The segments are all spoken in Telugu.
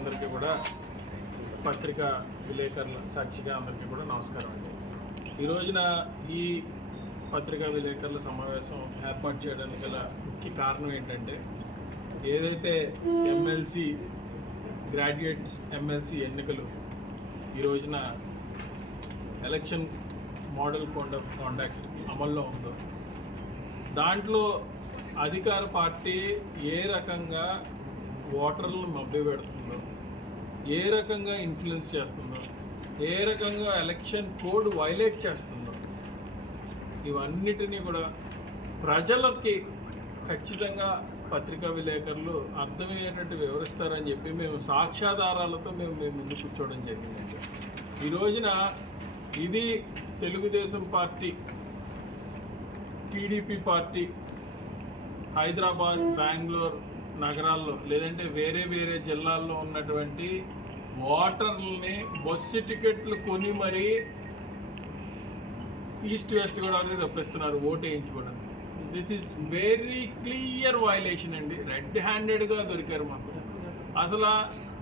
మిత్రులందరికీ కూడా పత్రికా విలేకరుల సాక్షిగా అందరికీ కూడా నమస్కారం అండి. ఈ రోజున ఈ పత్రికా విలేకరుల సమావేశం ఏర్పాటు చేయడానికి గల ముఖ్య కారణం ఏంటంటే ఏదైతే ఎమ్మెల్సీ గ్రాడ్యుయేట్స్ ఎమ్మెల్సీ ఎన్నికలు ఈ రోజున election model code of conduct అమల్లో ఉందో దాంట్లో అధికార పార్టీ ఏ రకంగా ఓటర్లను మభ్యపెడుతుందో ఏ రకంగా ఇన్ఫ్లుయెన్స్ చేస్తుందో ఏ రకంగా ఎలక్షన్ కోడ్ వైలేట్ చేస్తుందో ఇవన్నిటినీ కూడా ప్రజలకి ఖచ్చితంగా పత్రికా విలేకరులు అర్థమయ్యేటట్టు వివరిస్తారని చెప్పి మేము సాక్ష్యాధారాలతో మేము మేము ముందు కూర్చోవడం జరిగింది ఈ రోజున ఇది Telugu Desam party TDP party Hyderabad Bengaluru నగరాల్లో లేదంటే వేరే వేరే జిల్లాల్లో ఉన్నటువంటి ఓటర్లని బస్సు టికెట్లు కొని మరీ ఈస్ట్ వెస్ట్ గోదావరి రప్పిస్తున్నారు vote వేయించుకోవడానికి. This is very clear violation అండి. రెడ్ హ్యాండెడ్గా దొరికారు మాకు. అసలు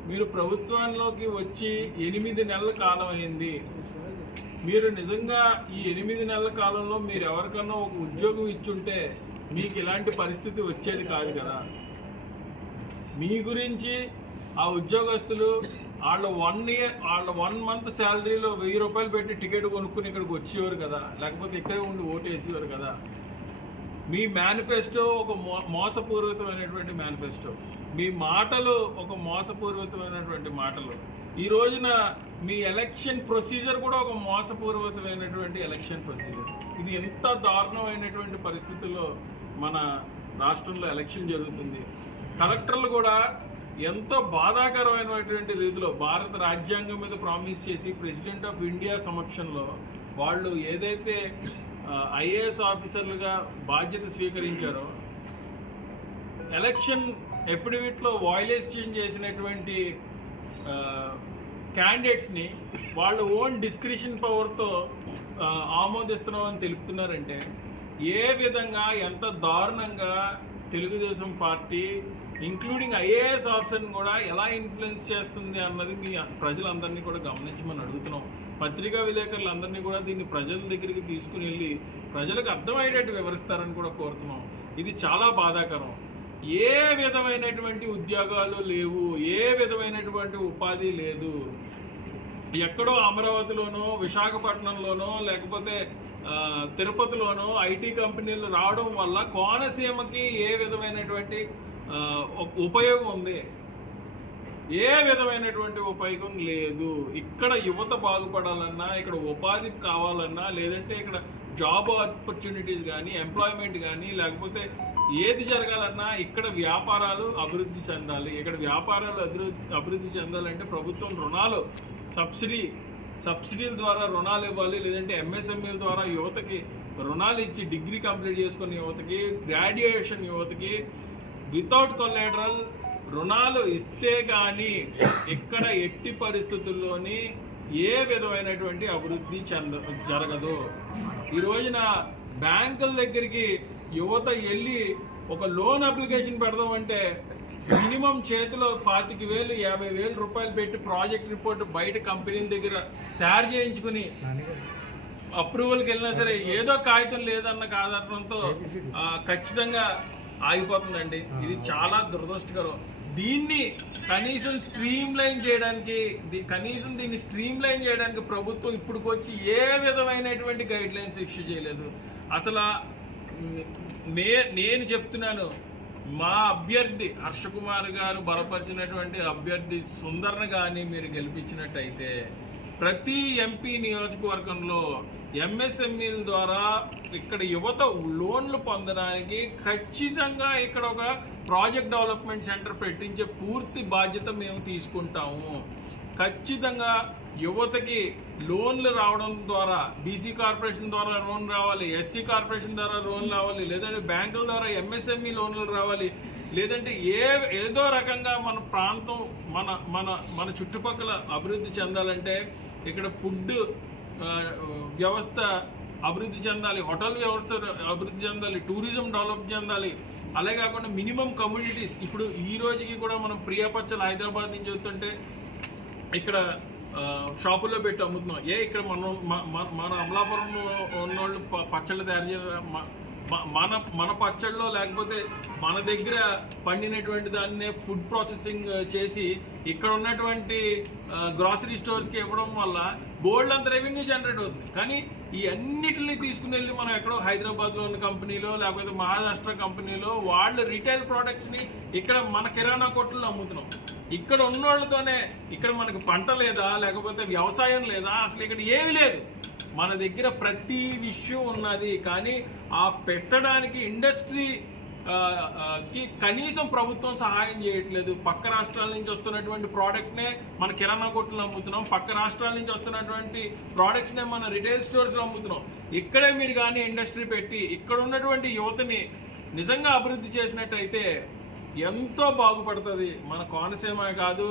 మీరు ప్రభుత్వంలోకి వచ్చి ఎనిమిది నెలల కాలం అయింది. మీరు నిజంగా ఈ ఎనిమిది నెలల కాలంలో మీరు ఎవరికన్నా ఒక ఉద్యోగం ఇచ్చుంటే మీకు ఇలాంటి పరిస్థితి వచ్చేది కాదు కదా. మీ గురించి ఆ ఉద్యోగస్తులు వాళ్ళ వన్ ఇయర్ వాళ్ళ వన్ మంత్ శాలరీలో వెయ్యి రూపాయలు పెట్టి టికెట్ కొనుక్కుని ఇక్కడికి వచ్చేవారు కదా. లేకపోతే ఇక్కడే ఉండి ఓటేసేవారు కదా. మీ మేనిఫెస్టో ఒక మో మోసపూరితమైనటువంటి మేనిఫెస్టో మీ మాటలు ఒక మోసపూరితమైనటువంటి మాటలు. ఈ రోజున మీ ఎలక్షన్ ప్రొసీజర్ కూడా ఒక మోసపూరితమైనటువంటి ఎలక్షన్ ప్రొసీజర్ ఇది ఎంత దారుణమైనటువంటి పరిస్థితుల్లో మన రాష్ట్రంలో ఎలక్షన్ జరుగుతుంది. కలెక్టర్లు కూడా ఎంతో బాధాకరమైనటువంటి రీతిలో భారత రాజ్యాంగం మీద ప్రామిస్ చేసి ప్రెసిడెంట్ ఆఫ్ ఇండియా సమక్షంలో వాళ్ళు ఏదైతే ఐఏఎస్ ఆఫీసర్లుగా బాధ్యత స్వీకరించారో ఎలక్షన్ ఎఫిడవిట్లో వాయిలేషన్ చేసినటువంటి క్యాండిడేట్స్ని వాళ్ళు ఓన్ డిస్క్రిషన్ పవర్తో ఆమోదిస్తున్నామని తెలుపుతున్నారంటే ఏ విధంగా ఎంత దారుణంగా తెలుగుదేశం పార్టీ ఇంక్లూడింగ్ ఐఏఎస్ ఆఫీసర్ని కూడా ఎలా ఇన్ఫ్లుయెన్స్ చేస్తుంది అన్నది మీ ప్రజలందరినీ కూడా గమనించమని అడుగుతున్నాం. పత్రికా విలేకరులందరినీ కూడా దీన్ని ప్రజల దగ్గరికి తీసుకుని వెళ్ళి ప్రజలకు అర్థమయ్యేటట్టు వివరిస్తారని కూడా కోరుతున్నాం. ఇది చాలా బాధాకరం. ఏ విధమైనటువంటి ఉద్యోగాలు లేవు ఏ విధమైనటువంటి ఉపాధి లేదు ఎక్కడో అమరావతిలోనో విశాఖపట్నంలోనో లేకపోతే తిరుపతిలోనో ఐటీ కంపెనీలు రావడం వల్ల కోనసీమకి ఏ విధమైనటువంటి ఉపయోగం ఉంది? ఏ విధమైనటువంటి ఉపయోగం లేదు. ఇక్కడ యువత బాగుపడాలన్నా ఇక్కడ ఉపాధి కావాలన్నా లేదంటే ఇక్కడ జాబ్ ఆపర్చునిటీస్ కానీ ఎంప్లాయ్మెంట్ కానీ లేకపోతే ఏది జరగాలన్నా ఇక్కడ వ్యాపారాలు అభివృద్ధి చెందాలి. ఇక్కడ వ్యాపారాలు అభివృద్ధి అభివృద్ధి చెందాలంటే ప్రభుత్వం రుణాలు సబ్సిడీ సబ్సిడీల ద్వారా రుణాలు ఇవ్వాలి లేదంటే ఎంఎస్ఎంఈల ద్వారా యువతకి రుణాలు ఇచ్చి డిగ్రీ కంప్లీట్ చేసుకున్న యువతకి గ్రాడ్యుయేషన్ యువతకి వితౌట్ కొలేటరల్ రుణాలు ఇస్తే కానీ ఇక్కడ ఎట్టి పరిస్థితుల్లోని ఏ విధమైనటువంటి అభివృద్ధి చెంద జరగదు. ఈ రోజున బ్యాంకుల దగ్గరికి యువత వెళ్ళి ఒక లోన్ అప్లికేషన్ పెడదామంటే మినిమం చేతిలో పాతిక వేలు యాభై వేలు రూపాయలు పెట్టి ప్రాజెక్ట్ రిపోర్ట్ బయట కంపెనీ దగ్గర తయారు చేయించుకుని అప్రూవల్కి వెళ్ళినా సరే ఏదో కాగితం లేదన్న కారణంతో ఖచ్చితంగా ఆగిపోతుందండి. ఇది చాలా దురదృష్టకరం. దీన్ని కనీసం స్ట్రీమ్ లైన్ చేయడానికి కనీసం దీన్ని స్ట్రీమ్ లైన్ చేయడానికి ప్రభుత్వం ఇప్పటికొచ్చి ఏ విధమైనటువంటి గైడ్ లైన్స్ ఇష్యూ చేయలేదు. అసలు నే నేను చెప్తున్నాను మా అభ్యర్థి హర్షకుమార్ గారు బలపరిచినటువంటి అభ్యర్థి సుందర్ని కానీ మీరు గెలిపించినట్టయితే ప్రతి ఎంపీ నియోజకవర్గంలో ఎంఎస్ఎంఈల ద్వారా ఇక్కడ యువత లోన్లు పొందడానికి ఖచ్చితంగా ఇక్కడ ఒక ప్రాజెక్ట్ డెవలప్మెంట్ సెంటర్ పెట్టించే పూర్తి బాధ్యత మేము తీసుకుంటాము. ఖచ్చితంగా యువతకి లోన్లు రావడం ద్వారా బీసీ కార్పొరేషన్ ద్వారా లోన్ రావాలి ఎస్సీ కార్పొరేషన్ ద్వారా లోన్ రావాలి లేదంటే బ్యాంకుల ద్వారా ఎంఎస్ఎంఈ లోన్లు రావాలి లేదంటే ఏ ఏదో రకంగా మన ప్రాంతం మన మన మన చుట్టుపక్కల అభివృద్ధి చెందాలంటే ఇక్కడ ఫుడ్ వ్యవస్థ అభివృద్ధి చెందాలి హోటల్ వ్యవస్థ అభివృద్ధి చెందాలి టూరిజం డెవలప్ చెందాలి. అలాగే కాకుండా మినిమం కమ్యూనిటీస్. ఇప్పుడు ఈ రోజుకి కూడా మనం ప్రియాపచ్చలు హైదరాబాద్ నుంచి చూస్తుంటే ఇక్కడ షాపుల్లో పెట్టి అమ్ముతున్నాం. ఏ ఇక్కడ మనం మన అమలాపురంలో ఉన్నోళ్ళు పచ్చళ్ళు తయారు చేయ మన మన పచ్చళ్ళలో లేకపోతే మన దగ్గర పండినటువంటి దాన్నే ఫుడ్ ప్రాసెసింగ్ చేసి ఇక్కడ ఉన్నటువంటి గ్రాసరీ స్టోర్స్కి ఇవ్వడం వల్ల బోల్డ్ అంత రెవెన్యూ జనరేట్ అవుతుంది. కానీ ఈ అన్నిటిని తీసుకుని వెళ్ళి మనం ఎక్కడో హైదరాబాద్లో ఉన్న కంపెనీలో లేకపోతే మహారాష్ట్ర కంపెనీలో వాళ్ళ రిటైల్ ప్రోడక్ట్స్ని ఇక్కడ మన కిరాణా కొట్లో అమ్ముతున్నాం. ఇక్కడ ఉన్నోళ్ళతోనే ఇక్కడ మనకు పంట లేదా లేకపోతే వ్యవసాయం లేదా అసలు ఇక్కడ ఏమీ లేదు. మన దగ్గర ప్రతి విషయం ఉన్నది కానీ ఆ పెట్టడానికి ఇండస్ట్రీ కి కనీసం ప్రభుత్వం సహాయం చేయట్లేదు. పక్క రాష్ట్రాల నుంచి వస్తున్నటువంటి ప్రోడక్ట్నే మన కిరాణా కొట్లు అమ్ముతున్నాం. పక్క రాష్ట్రాల నుంచి వస్తున్నటువంటి ప్రోడక్ట్స్నే మన రిటైల్ స్టోర్స్లో అమ్ముతున్నాం. ఇక్కడే మీరు కానీ ఇండస్ట్రీ పెట్టి ఇక్కడ ఉన్నటువంటి యువతని నిజంగా అభివృద్ధి చేసినట్టయితే ఎంతో బాగుపడుతుంది. మన కోనసీమ కాదు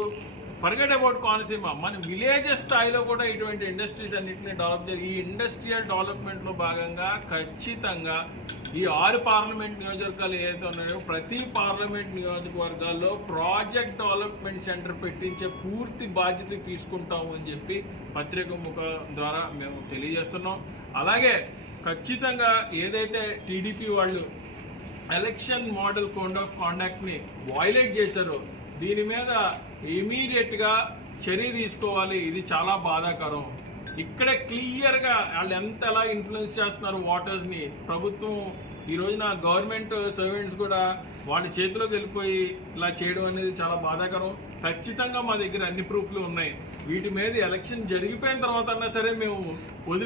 ఫర్గెట్ అబౌట్ కోనసీమ. మన విలేజ్ స్థాయిలో కూడా ఇటువంటి ఇండస్ట్రీస్ అన్నింటినీ డెవలప్ చేయాలి ఈ ఇండస్ట్రియల్ డెవలప్మెంట్లో భాగంగా ఖచ్చితంగా ఈ ఆరు పార్లమెంట్ నియోజకవర్గాలు ఏదైతే ఉన్నాయో ప్రతి పార్లమెంట్ నియోజకవర్గాల్లో ప్రాజెక్ట్ డెవలప్మెంట్ సెంటర్ పెట్టించే పూర్తి బాధ్యత తీసుకుంటాము అని చెప్పి పత్రిక ముఖ ద్వారా మేము తెలియజేస్తున్నాం. అలాగే ఖచ్చితంగా ఏదైతే టీడీపీ వాళ్ళు election model code of conduct violate చేశారు. దీని మీద ఇమీడియట్గా చర్య తీసుకోవాలి. ఇది చాలా బాధాకరం. ఇక్కడే క్లియర్గా వాళ్ళు ఎంత ఎలా ఇన్ఫ్లుయెన్స్ చేస్తున్నారు ఓటర్స్ని ప్రభుత్వం ఈ రోజున గవర్నమెంట్ సర్వెంట్స్ కూడా వాళ్ళ చేతిలోకి వెళ్ళిపోయి ఇలా చేయడం అనేది చాలా బాధాకరం. ఖచ్చితంగా మా దగ్గర అన్ని ప్రూఫ్లు ఉన్నాయి. వీటి మీద ఎలక్షన్ జరిగిపోయిన తర్వాత అన్నా సరే మేము వదిలి